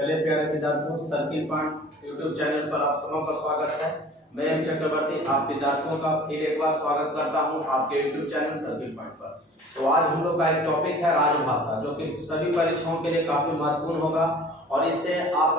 चले प्यारे विद्यार्थियों, सर्किल पॉइंट यूट्यूब चैनल पर आप सबों का स्वागत है। मैं एम चक्रवर्ती आप विद्यार्थियों का फिर एक बार स्वागत करता हूं आपके यूट्यूब चैनल सर्किल पॉइंट पर। तो आज हम लोग का एक टॉपिक है राजभाषा, जो कि सभी परीक्षाओं के लिए काफी महत्वपूर्ण होगा और इससे आप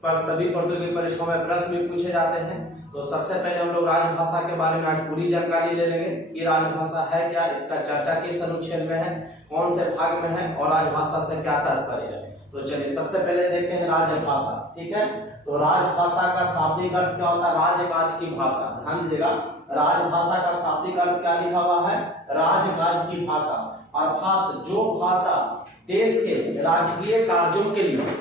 पर सभी प्रतियोगी परीक्षाओं में प्रश्न भी पूछे जाते हैं। तो सबसे पहले हम लोग राजभाषा के बारे में आज पूरी जानकारी ले लेंगे कि राजभाषा है क्या, इसका चर्चा किस अनुच्छेद में है, कौन से भाग में है और राजभाषा से क्या तात्पर्य है। तो चलिए सबसे पहले देखते हैं राजभाषा। ठीक है, तो राजभाषा का शाब्दिक अर्थ क्या होता है? राजकाज की भाषा। ध्यान दीजिएगा, राजभाषा का शाब्दिक अर्थ क्या लिखा हुआ है? राजकाज की भाषा, अर्थात जो भाषा देश के राजकीय कार्यों के लिए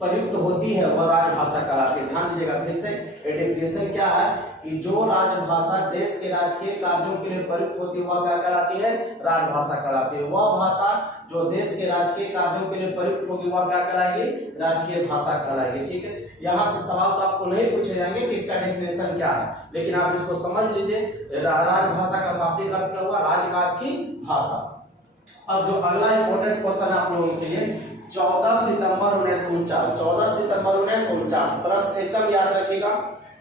प्रयुक्त होती है वह राजभाषा कहलाती है। ध्यान दीजिएगा, फिर से डेफिनेशन क्या है कि जो राजभाषा देश के राजकीय कार्यों के लिए प्रयुक्त होती है वह क्या कहलाती है? राजभाषा कहलाती है। वह भाषा जो देश के राजकीय कार्यों के लिए प्रयुक्त होगी वह क्या कहलाएगी? राजकीय भाषा कहलाएगी। ठीक है, यहाँ से सवाल तो आपको नहीं पूछे जाएंगे कि इसका डेफिनेशन क्या है, लेकिन आप इसको समझ लीजिए। राजभाषा का शाब्दिक अर्थ क्या हुआ? राजकाज की भाषा। अब जो अगला इंपॉर्टेंट क्वेश्चन है आप लोगों के लिए, 14 सितंबर 1949, 14 सितंबर 1949 प्रश्न एकदम याद रखिएगा।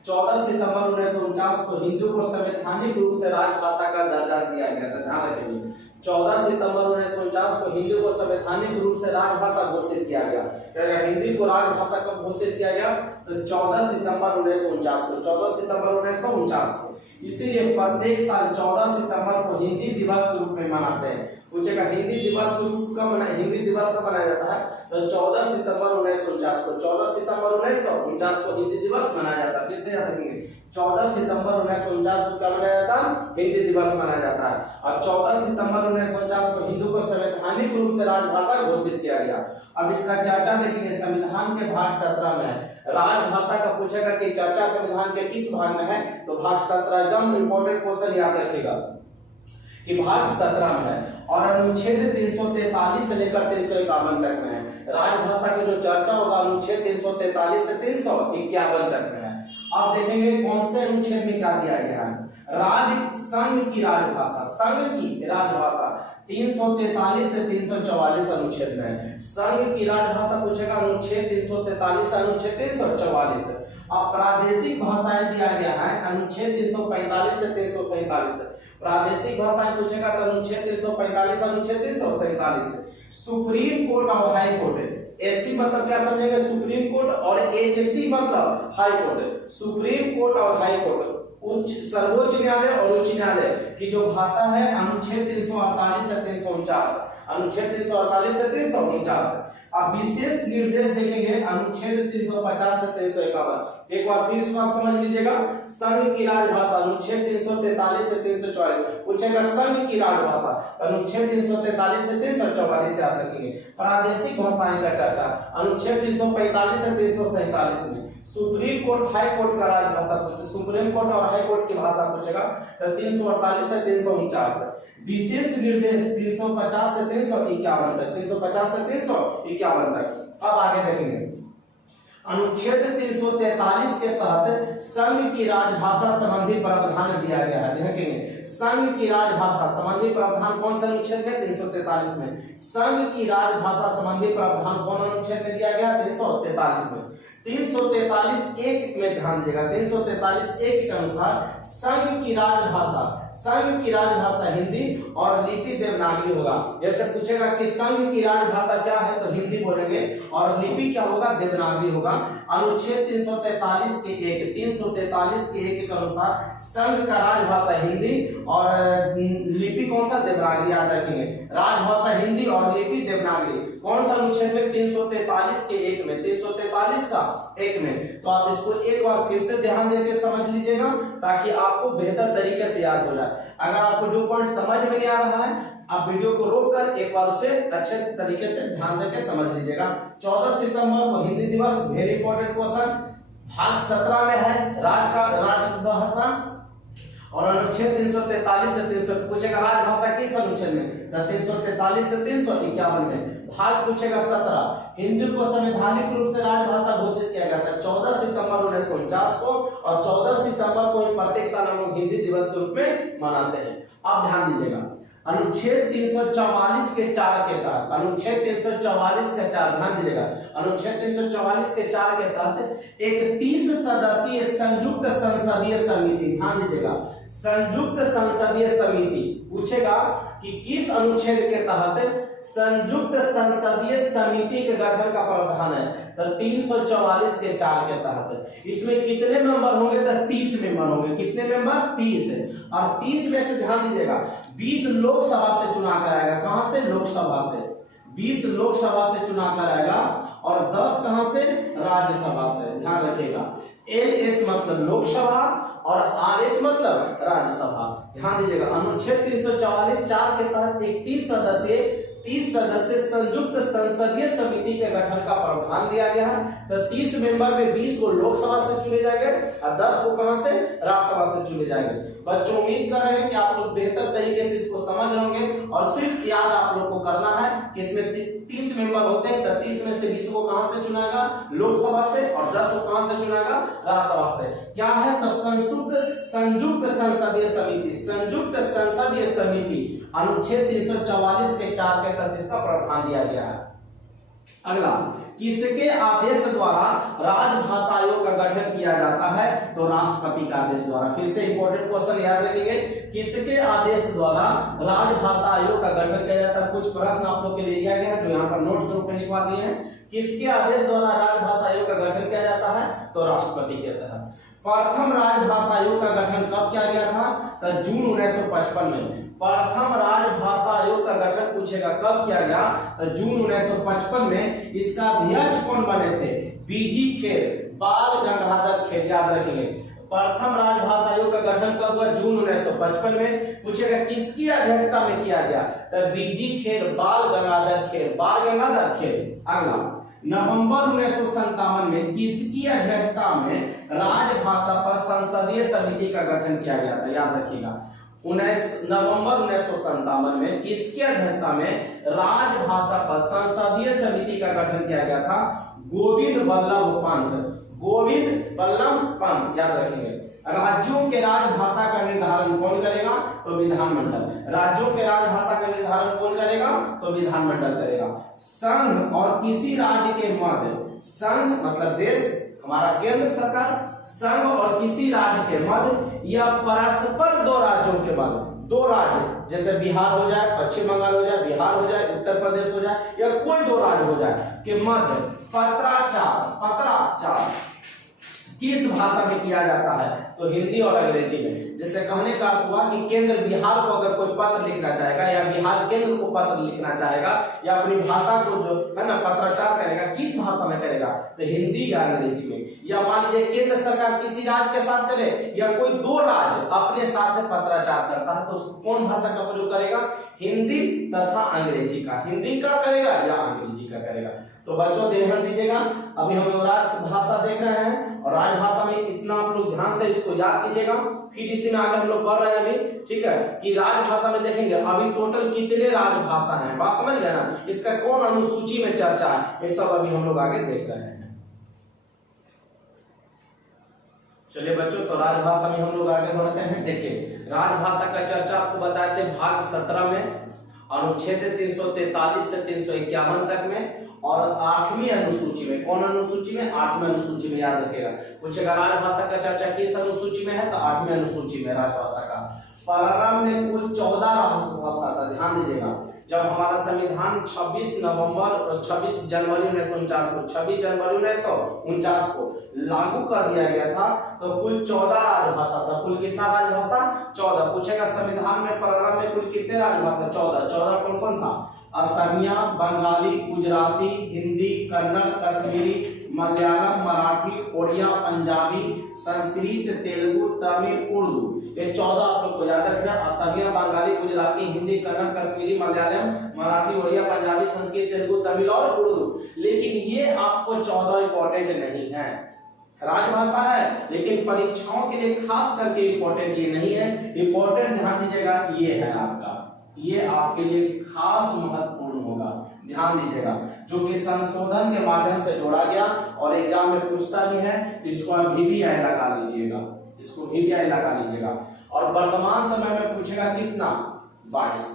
14 सितंबर 1949 को हिंदू को संवैधानिक रूप से राजभाषा का दर्जा दिया गया था। ध्यान रखिए, 14 सितंबर 1949 को हिंदी को संवैधानिक रूप से राजभाषा घोषित किया गया। हिंदी को राजभाषा कब घोषित किया गया? तो 14 सितंबर 1949 को, 14 सितंबर 1949 को। इसीलिए प्रत्येक साल 14 सितंबर को हिंदी दिवस के रूप में मनाते हैं। पूछेगा हिंदी दिवस के रूप का हिंदी दिवस कब मनाया जाता है? तो 14 सितंबर 1949 को, 14 सितंबर 1949 को हिंदी दिवस मनाया जाता है। फिर से याद रखेंगे, 14 सितंबर 1949 को क्या मनाया जाता है? हिंदी दिवस मनाया जाता है। और 14 सितंबर 1949 को हिंदू को संवैधानिक रूप से राजभाषा घोषित किया गया। अब इसका चर्चा देखेंगे, संविधान के भाग 17 में है। राजभाषा का पूछेगा कि चर्चा संविधान के किस भाग में है? तो भाग 17, एकदम इंपॉर्टेंट क्वेश्चन याद रखिएगा कि भाग 17 में है और अनुच्छेद 343 से लेकर 351 तक में है। राजभाषा की जो चर्चा होगा अनुच्छेद 343 से 351 तक में है। अब देखेंगे कौन से अनुच्छेद में क्या दिया गया है। राज संघ की राजभाषा, संघ की राजभाषा 343 से 344 अनुच्छेद में है। संघ की राजभाषा पूछेगा अनुच्छेद 343 अनुच्छेद 344। अब प्रादेशिक भाषाएं दिया गया है अनुच्छेद 345 से 347। प्रादेशिक भाषाएं पूछेगा तो अनुच्छेद 345 अनुच्छेद 347। सुप्रीम कोर्ट और हाई कोर्ट, एससी मतलब क्या समझेंगे? सुप्रीम कोर्ट, और एचसी मतलब हाई कोर्ट। सुप्रीम कोर्ट और हाई कोर्ट, उच्च सर्वोच्च न्यायालय और उच्च न्यायालय की जो भाषा है अनुच्छेद 348 से 349, अनुच्छेद 348 से 349। अब विशेष निर्देश देखेंगे अनुच्छेद 350 से 351। एक बार फिर इसको आप समझ लीजिएगा। संघ की राजभाषा अनुच्छेद 343 से 344 पूछेगा। संघ की राजभाषा अनुच्छेद 343 से 344 याद रखेंगे। प्रादेशिक भाषाएं का चर्चा अनुच्छेद 345 से 347 में। सुप्रीम कोर्ट हाई कोर्ट का राजभाषा पूछे, सुप्रीम कोर्ट और हाई कोर्ट की भाषा पूछेगा तो 348 से 349। विशेष निर्देश 350 से 351 तक, 350 से 351 तक। अब आगे देखेंगे अनुच्छेद 343 के तहत संघ की राजभाषा संबंधी प्रावधान दिया गया है। देखेंगे संघ की राजभाषा संबंधी प्रावधान कौन से अनुच्छेद में? 343 में। संघ की राजभाषा संबंधी प्रावधान कौन अनुच्छेद में दिया गया? 343 में। 343 एक में ध्यान दीजिएगा, 343 एक के अनुसार संघ की राजभाषा, संघ की राजभाषा हिंदी और लिपि देवनागरी होगा। जैसे पूछेगा कि संघ की राजभाषा क्या है तो हिंदी बोलेंगे और लिपि क्या होगा? देवनागरी होगा। अनुच्छेद 343 के 1, 343 के 1 के अनुसार संघ का राजभाषा हिंदी और लिपि कौन सा? देवनागरी याद रखेंगे। राजभाषा हिंदी और लिपि देवनागरी कौन सा अनुच्छेद में? 343 के 1 में, 343 का 1 में। तो आप इसको एक बार फिर से ध्यान देकर समझ लीजिएगा ताकि आपको बेहतर तरीके से याद हो जाए। अगर आपको जो पॉइंट समझ में नहीं आ रहा है आप वीडियो को रोककर एक बार उसे अच्छे तरीके से ध्यान देकर समझ लीजिएगा। 14 सितंबर को हिंदी दिवस, वेरी इंपॉर्टेंट क्वेश्चन। भाग 17 में है राजभाषा और अनुच्छेद 343 से 300 पूछेगा राजभाषा किस अनुच्छेद में? 343 से 351 में। भाग पूछेगा 17, हिंदी को संवैधानिक रूप से राजभाषा घोषित किया गया था 14 सितंबर 1949 को और 14 सितंबर को प्रत्येक साल हम लोग हिंदी दिवस के रूप में मनाते हैं। आप ध्यान दीजिएगा अनुच्छेद 344 के 4 के तहत, अनुच्छेद 344 के 4, ध्यान दीजिएगा, अनुच्छेद 344 के 4 के तहत एक 30 सदस्यीय संयुक्त संसदीय समिति, ध्यान दीजिएगा, संयुक्त संसदीय समिति पूछेगा कि किस अनुच्छेद के तहत संयुक्त संसदीय समिति के गठन का प्रावधान है, तो 344 के 4 के तहत। इसमें कितने मेंबर होंगे, तो 30 मेंबर होंगे। कितने मेंबर, 30 है। और 30 में से ध्यान दीजिएगा 20 लोकसभा से चुनाव कराएगा, कहां से, लोकसभा से, 20 लोकसभा से चुनाव कराएगा और 10 कहां से, राज्यसभा से, ध्यान रखिएगा। LS मतलब लोकसभा और RS मतलब राज्यसभा, ध्यान दीजिएगा। अनुच्छेद 344 4 के तहत 30 सदस्य संयुक्त संसदीय समिति के गठन का प्रावधान दिया गया है। तो 30 मेंबर में 20 को लोकसभा से चुने जाएंगे और 10 को कहां से, राज्यसभा से चुने जाएंगे। बच्चों उम्मीद कर रहे हैं कि आप लोग बेहतर तरीके से इसको समझ रहे होंगे और सिर्फ याद आप लोग को करना है कि इसमें 30 मेंबर होते हैं, तो 30 में से 20 को कहां से चुनाएगा, लोकसभा से, और 10 को कहां से चुनाएगा, राज्यसभा से। क्या है, तो संयुक्त संसदीय समिति, संयुक्त संसदीय समिति अनुच्छेद 344 के 4 के तहत इसका प्रावधान दिया गया है। अगला, किसके आदेश द्वारा राजभाषा आयोग का गठन किया जाता है, तो राष्ट्रपति का आदेश द्वारा। फिर से इंपॉर्टेंट क्वेश्चन याद रखेंगे, किसके आदेश द्वारा राजभाषा आयोग का गठन किया जाता है। कुछ प्रश्न आप लोग के लिए दिया गया है जो यहाँ पर नोट के रूप में लिखवा दिए हैं। किसके आदेश द्वारा राजभाषा आयोग का गठन किया जाता है, तो राष्ट्रपति के तहत। प्रथम राजभाषा आयोग का गठन कब किया गया था, तो जून 1955 में। प्रथम राजभाषा आयोग का गठन पूछेगा कब किया गया, तो जून 1955 में। इसका अध्यक्ष कौन बने थे, बीजी खेर, बाल गंगाधर खेर, याद रखेंगे। प्रथम राजभाषा आयोग का गठन कब हुआ, जून 1955 में। पूछेगा किसकी अध्यक्षता में किया गया, तो बीजी खेर, बाल गंगाधर खेर, बाल गंगाधर खेर। अगला, नवंबर 1957 में किसकी अध्यक्षता में राजभाषा पर संसदीय समिति का गठन किया गया था, याद रखिएगा। नवंबर 1957 में किसकी अध्यक्षता में राजभाषा पर संसदीय समिति का गठन किया गया था, गोविंद बल्लभ पंत, गोविंद बल्लभ पंत, याद रखेंगे। राज्यों के राजभाषा का निर्धारण कौन करेगा, तो विधानमंडल। राज्यों के राजभाषा का निर्धारण कौन करेगा, तो विधानमंडल करेगा। संघ और किसी राज्य के मध्य, संघ मतलब देश, हमारा केंद्र सरकार, संघ और किसी राज्य के मध्य या परस्पर दो राज्यों के मध्य, दो राज्य जैसे बिहार हो जाए, पश्चिम बंगाल हो जाए, बिहार हो जाए, उत्तर प्रदेश हो जाए, या कोई दो राज्य हो जाए के मध्य पत्राचार किस भाषा में किया जाता है, तो हिंदी और अंग्रेजी में। जैसे कहने का अर्थ हुआ कि केंद्र बिहार को अगर कोई पत्र लिखना चाहेगा या बिहार केंद्र को पत्र लिखना चाहेगा या अपनी भाषा को जो है ना पत्राचार करेगा, किस भाषा में करेगा, तो हिंदी या अंग्रेजी में। या मान लीजिए केंद्र सरकार किसी राज्य के साथ करे या कोई दो राज्य अपने साथ पत्राचार करता है, तो कौन भाषा का प्रयोग करेगा, हिंदी तथा अंग्रेजी का। हिंदी का करेगा या अंग्रेजी का करेगा। तो बच्चों ध्यान दीजिएगा, अभी हम लोग राजभाषा देख रहे हैं और राजभाषा में इतना आप लोग ध्यान से इसको याद कीजिएगा। फिर इसी में आगे हम लोग पढ़ रहे हैं अभी, ठीक है, कि राजभाषा में देखेंगे अभी टोटल कितने राजभाषा हैं, बात समझ गए ना, इसका कौन अनुसूची में चर्चा है, ये सब अभी हम लोग आगे देख रहे हैं। चलिए बच्चों, तो राजभाषा में हम लोग आगे बढ़ते हैं। देखिए, राजभाषा का चर्चा आपको बताए थे भाग 17 में, अनुच्छेद 343 से 351 तक में, और 8वीं अनुसूची में। कौन अनुसूची में, 8वीं अनुसूची में, याद रखेगा। पूछेगा राजभाषा का चर्चा किस अनुसूची में है, तो 8वीं अनुसूची में राजभाषा का। प्रारंभ में कुल 14 राजभाषा था, ध्यान दीजिएगा। जब हमारा संविधान 26 जनवरी 1949 को 26 जनवरी 1949 को लागू कर दिया गया था, तो कुल 14 राजभाषा था। कुल कितना राजभाषा, 14। पूछेगा संविधान में प्रारंभ में कुल कितने राजभाषा, 14 कौन कौन था, असमिया, बंगाली, गुजराती, हिंदी, कन्नड़, कश्मीरी, मलयालम, मराठी, ओडिया, पंजाबी, संस्कृत, तेलुगु, तमिल, उर्दू। ये 14 आप लोग को याद रखना। असमिया, बंगाली, गुजराती, हिंदी, कन्नड़, कश्मीरी, मलयालम, मराठी, ओडिया, पंजाबी, संस्कृत, तेलुगु, तमिल और उर्दू। लेकिन ये आपको 14 इंपॉर्टेंट नहीं है, राजभाषा है, लेकिन परीक्षाओं के लिए खास करके इंपॉर्टेंट ये नहीं है। इंपॉर्टेंट ध्यान दीजिएगा, ये है आपका, ये आपके लिए खास महत्वपूर्ण होगा, ध्यान दीजिएगा, जो कि संशोधन के माध्यम से जोड़ा गया और एग्जाम में पूछता भी है। इसको आप VVI लगा लीजिएगा, इसको VVI लगा लीजिएगा। और वर्तमान समय में पूछेगा कितना, 22।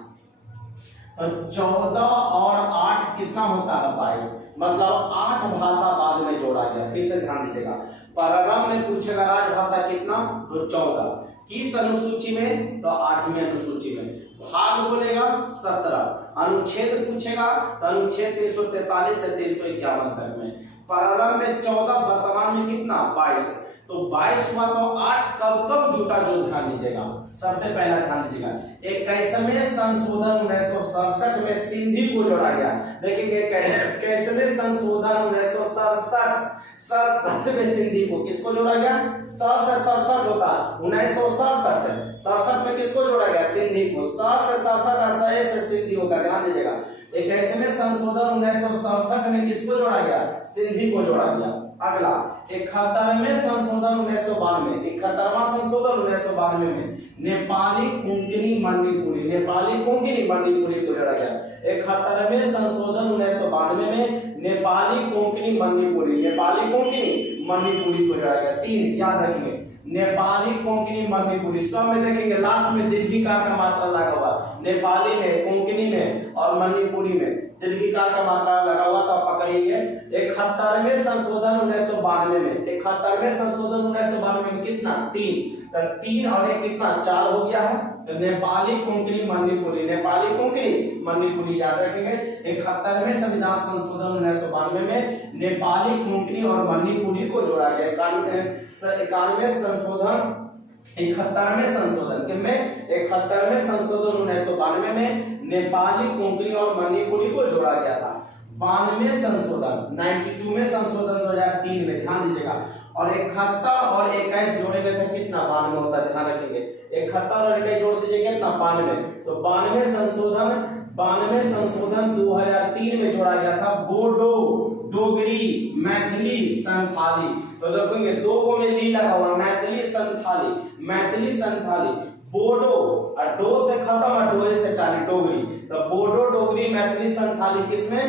14 और 8 कितना होता है 22, मतलब 8 भाषा बाद में जोड़ा गया। फिर से ध्यान दीजिएगा, प्रारंभ में पूछेगा राजभाषा कितना, तो 14, किस अनुसूची में, तो 8वीं अनुसूची में, भाग बोलेगा 17, अनुच्छेद पूछेगा तो अनुच्छेद 343 से 351 तक में। प्रारंभ में 14, वर्तमान में कितना 22, तो 22 हुआ तो 8 कब कब जुटा, जो ध्यान दीजिएगा। सबसे पहला ध्यान दीजिएगा, 21वें संशोधन 1967 में सिंधी को जोड़ा गया। देखिए 21वें संशोधन 1967 में सिंधी को किसको जोड़ा गया, 100 से 67 होता है 1967 में किसको जोड़ा गया, सिंधी को। 100 से 67 से सिंधी होगा, ध्यान दीजिएगा। 21वें संशोधन 1967 में किसको जोड़ा गया, सिंधी को जोड़ा गया। अगला 71वें संशोधन 1992, 71वां संशोधन 1992 में नेपाली कोंकणी मणिपुरी, नेपाली कोंकणी मणिपुरी को जोड़ा गया। 71वें संशोधन 1992 में नेपाली कोंकणी मणिपुरी, नेपाली कोंकणी मणिपुरी को जोड़ा गया। 3 याद रखिए, नेपाली कोंकणी मणिपुरी, सब में देखेंगे लास्ट में दीर्घिकार का मात्रा लगा हुआ, नेपाली में, कोंकणी में और मणिपुरी में दीर्घिकार का मात्रा लगा हुआ, तो पकड़िए। 71वें संशोधन 1992 में, 71वें संशोधन 1992 में कितना 3, तो 3 और 1 कितना 4 हो गया है। तो नेपाली कोंकणी मणिपुरी, नेपाली कोंकणी मणिपुरी याद रखेंगे। 71वें संविधान संशोधन 1992 में नेपाली कोंकणी और मणिपुरी को जोड़ा गया। 91वें संशोधन 71वें संशोधन के में 71वें संशोधन 1992 में नेपाली कोंकणी और मणिपुरी को जोड़ा गया था। 92वें संशोधन 92वें संशोधन 2003 में, ध्यान दीजिएगा। और 71 और 21 जोड़े गए थे कितना 92 होता है, ध्यान रखेंगे। 71 और 21 जोड़ दीजिए कितना 92, तो 92वें संशोधन 2003 में जोड़ा गया था। बोडो, डोगरी, मैथिली, संथाली, तो देखेंगे 2 को में ली लगा हुआ, मैथिली संथाली, मैथिली संथाली। बोडो और डो से खत्म और डोए से चाली, डोगरी, तो बोडो, डोगरी, मैथिली, संथाली किसमें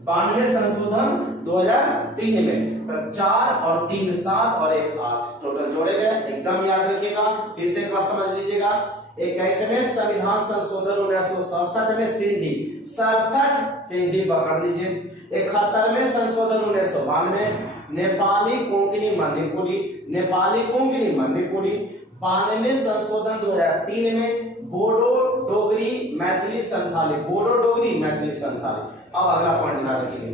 92वें संशोधन 2003 में। तो 4 और 3 7 और 1 8 टोटल जोड़े गए, एकदम याद रखिएगा। फिर से एक बार समझ लीजिएगा। 21वें संविधान संशोधन 1967 में सिंधी, 67 सिंधी पकड़ लीजिए। 71वें संशोधन 1992 नेपाली कोंकणी मणिपुरी, नेपाली कोंकणी मणिपुरी। 92वें संशोधन 2003 में बोडो, डोगरी, मैथिली, संथाली, बोडो, डोगरी, मैथिली, संथाली। अब अगला पॉइंट ध्यान रखिए,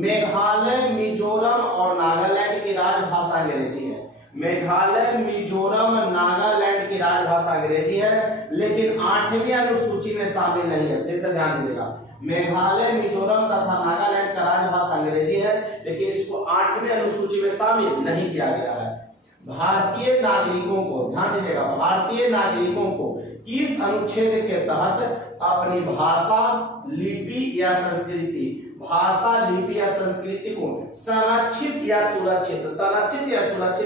मेघालय, मिजोरम और नागालैंड की राजभाषा अंग्रेजी है। मेघालय, मिजोरम, नागालैंड की राजभाषा अंग्रेजी है, लेकिन 8वीं अनुसूची में शामिल नहीं है। फिर से ध्यान दीजिएगा, मेघालय, मिजोरम तथा नागालैंड का राजभाषा अंग्रेजी है, लेकिन इसको 8वीं अनुसूची में शामिल नहीं किया गया है। भारतीय नागरिकों को, ध्यान दीजिएगा, भारतीय नागरिकों को किस अनुच्छेद के तहत अपनी भाषा, लिपि या संस्कृति, भाषा, लिपि या संस्कृति को संरक्षित या सुरक्षित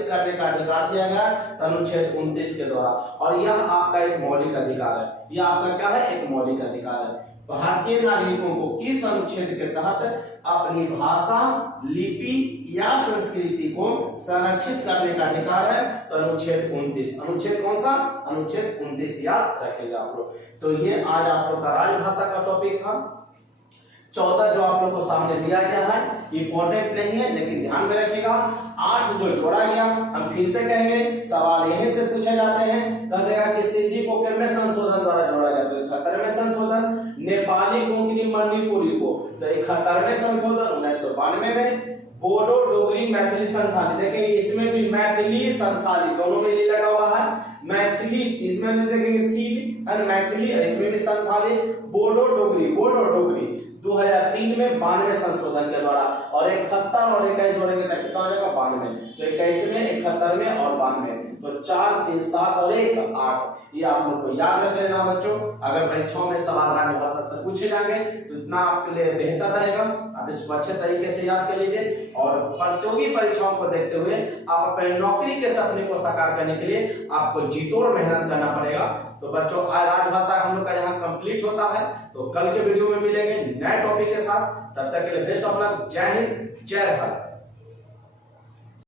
करने का अधिकार दिया गया अनुच्छेद 29 के द्वारा। और यह आपका एक मौलिक अधिकार है, यह आपका क्या है, एक मौलिक अधिकार है। भारतीय नागरिकों को किस अनुच्छेद के तहत अपनी भाषा, लिपि या संस्कृति को संरक्षित करने का अधिकार है, तो अनुच्छेद 29। अनुच्छेद कौन सा, अनुच्छेद 29 याद रखेगा आप लोग। तो ये आज आप लोग का राजभाषा का टॉपिक था। 14 जो आप लोग को सामने दिया गया है इंपॉर्टेंट नहीं है, लेकिन ध्यान में रखिएगा। 8 जो जोड़ा गया, हम फिर से कहेंगे, सवाल यहीं से पूछे जाते हैं। कह देगा कि सिंधी को कितने संशोधन द्वारा जोड़ा गया, तो 71वें संशोधन। नेपाली कोंकणी मणिपुरी को तो 71वें संशोधन 1992 में। बोडो, डोगरी, मैथिली, संथाली, देखेंगे इसमें भी मैथिली, संथाली दोनों में ही लगा हुआ है। मैथिली इसमें भी देखेंगे थी और मैथिली, इसमें भी संथाली। बोडो, डोगरी, बोडो, डोगरी 2003 में 92वें संशोधन के द्वारा। और 71 और 21 जोड़ेंगे तो कितना हो जाएगा 92। तो 21वें, 71वें और 92, तो 4 3 7 और 1 8। ये आप लोग को याद रख लेना बच्चों। अगर परीक्षाओं में सवाल राजभाषा से पूछे जाएंगे तो इतना आपके लिए बेहतर रहेगा। आप इसको अच्छे तरीके से याद कर लीजिए। और प्रतियोगी परीक्षाओं को देखते हुए आप अपने नौकरी के सपने को साकार करने के लिए आपको जीतोड़ मेहनत करना पड़ेगा। तो बच्चों आज राजभाषा हम लोग का यहाँ कंप्लीट होता है। तो कल के वीडियो में मिलेंगे नए टॉपिक के साथ। तब तक के लिए बेस्ट ऑफ लक। जय हिंद, जय भारत।